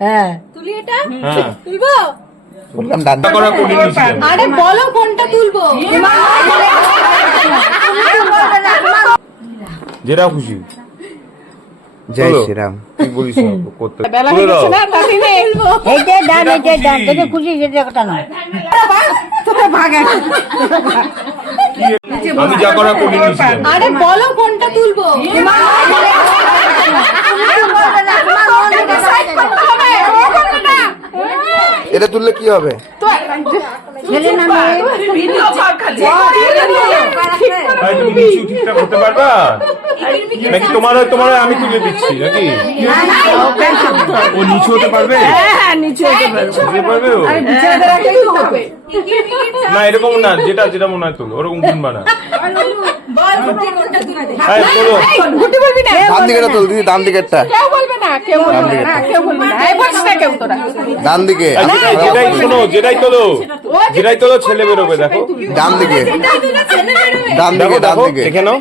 হ্যাঁ। তুলি এটা? হ্যাঁ। তুলবো? বললাম ডান করা করে আরে বলো কোনটা তুলবো? যেটা খুশি। জয় শ্রীরাম। বলিস করতে বেলা হয়ে গেছে না তাড়াতাড়ি নে। এইটা ডান এইটা ডান যেটা খুশি সেটা কথা নয় তোরা ভাগ আমি যা করা করে আরে বলো কোনটা তুলবো Decide করতে হবে, ও করবে না। এটা তুললে কি হবে? ছেলে না মেয়ে ভাই তুমি ঠিকঠাক করতে পারবা? নাকি তোমার হয় তোমার হয় আমি তুলে দিচ্ছি নাকি? ও নিচু হতে পারবে? হ্যাঁ, হ্যাঁ, হতে পারবে। পারবে ও? হবে? না এরকম না যেটা যেটা মনে হয় তোলো ওরকম কিনবা না বল তুই কোনটা তুলবে হ্যাঁ তোলো গুটি বলবি না? ডান দিকেটা তুল দিদি ডান দিকেরটা। কেউ বলবে না কেউ বলবে না কেউ বলবে না। এই বলছিস না কেউ তোরা। ডান দিকে। যেটাই শোনো যেটাই তোলো যেটাই তোলো ছেলে বেরোবে দেখো। ডান দিকে। ডান দিকে ডান দিকে। দেখে নাও।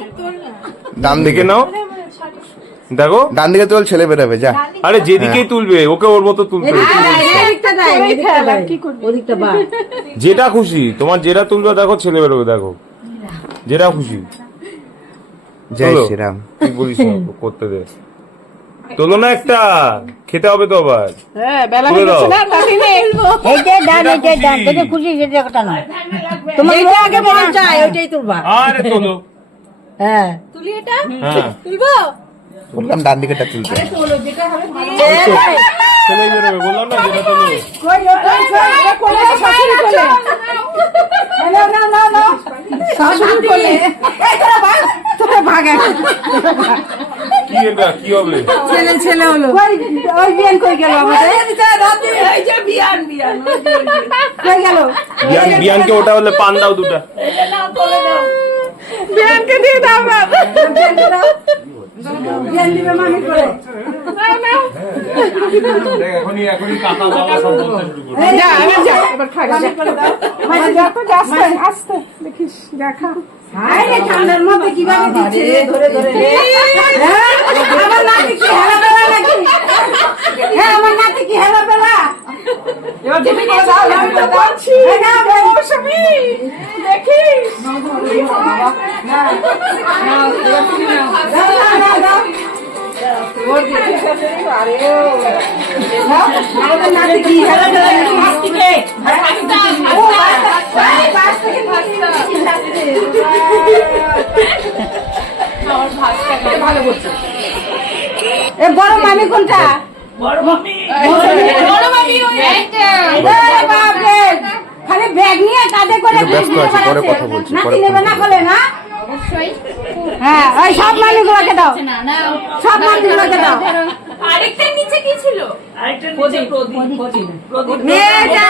ডান দিকে নাও। দেখো। ডান দিকে তোল ছেলে বেরোবে যা। আরে যেদিকেই তুলবে ওকে ওর মতো তুলতে হবে। তোরই খেয়াল, আর কি করবি? ওদিকটা বা। যেটা খুশি তোমার যেটা তুলবে দেখো ছেলে বেরোবে দেখো। যেটা খুশি। জয় শ্রীরাম। তুই বলিস করতে দে। তোলো না একটা। খেতে হবে তো আবার। হ্যাঁ, বেলা হয়ে গেছে না, তাড়াতাড়ি নে। এইটা ডান যেটা এইটা ডান খুশি। যেটা কথা নয়। তোমার আগে বলা চাই ওইটাই তুলবা। আরে তোলো। হ্যাঁ। তুলি এটা? হ্যাঁ। তুলবো? বললাম ডান দিকেটা তুলতে। ছেলে বেরোবে বললাম না যেটা তোলো কই রে, কই, কই, এ কোলে, শাশুড়ি কোলে। তোরা ভাগ। কি এটা কি হবে? ছেলে ছেলে হলো। কই ওই বিয়ান কই গেল আমাদের? কই গেল? বিয়ান বিয়ানকে ওটা হলে পান দাও দুটা। না মামি করে। এখনই এখনই কাকা বাবা সব বলতে শুরু করবে যা এবার যা। এবার খা মানে যা তো যা আস্তে। আস্তে। দেখিস যা খা। আরে ঠান্ডার মধ্যে কীভাবে দিচ্ছে ধরে ধরে। হ্যাঁ? আমার নাকি? হ্যাঁ আমার নাতি কি হেলা বেলা এবার তুমি করে দাও আমি তো বলছি না মৌসুমি দেখিস না না না ওর দেখিস আরে আমাদের নাতি কি হেলা বেলা নাকি ও পাঁচ থেকে ভালো করছে এ বড় মামি কোনটা? বড় মামি। ওই একটা ব্যাগ নিয়ে কাঁধে করে ব্যস্ত আছে পরে কথা বলছি, পরে নাতি নেবে না। বলে না অবশ্যই। হ্যাঁ ওই সব মানুষগুলোকে গুলোকে দাও সব মানুষগুলোকে দাও। আরেকটার নিচে কি ছিল? মেয়েটা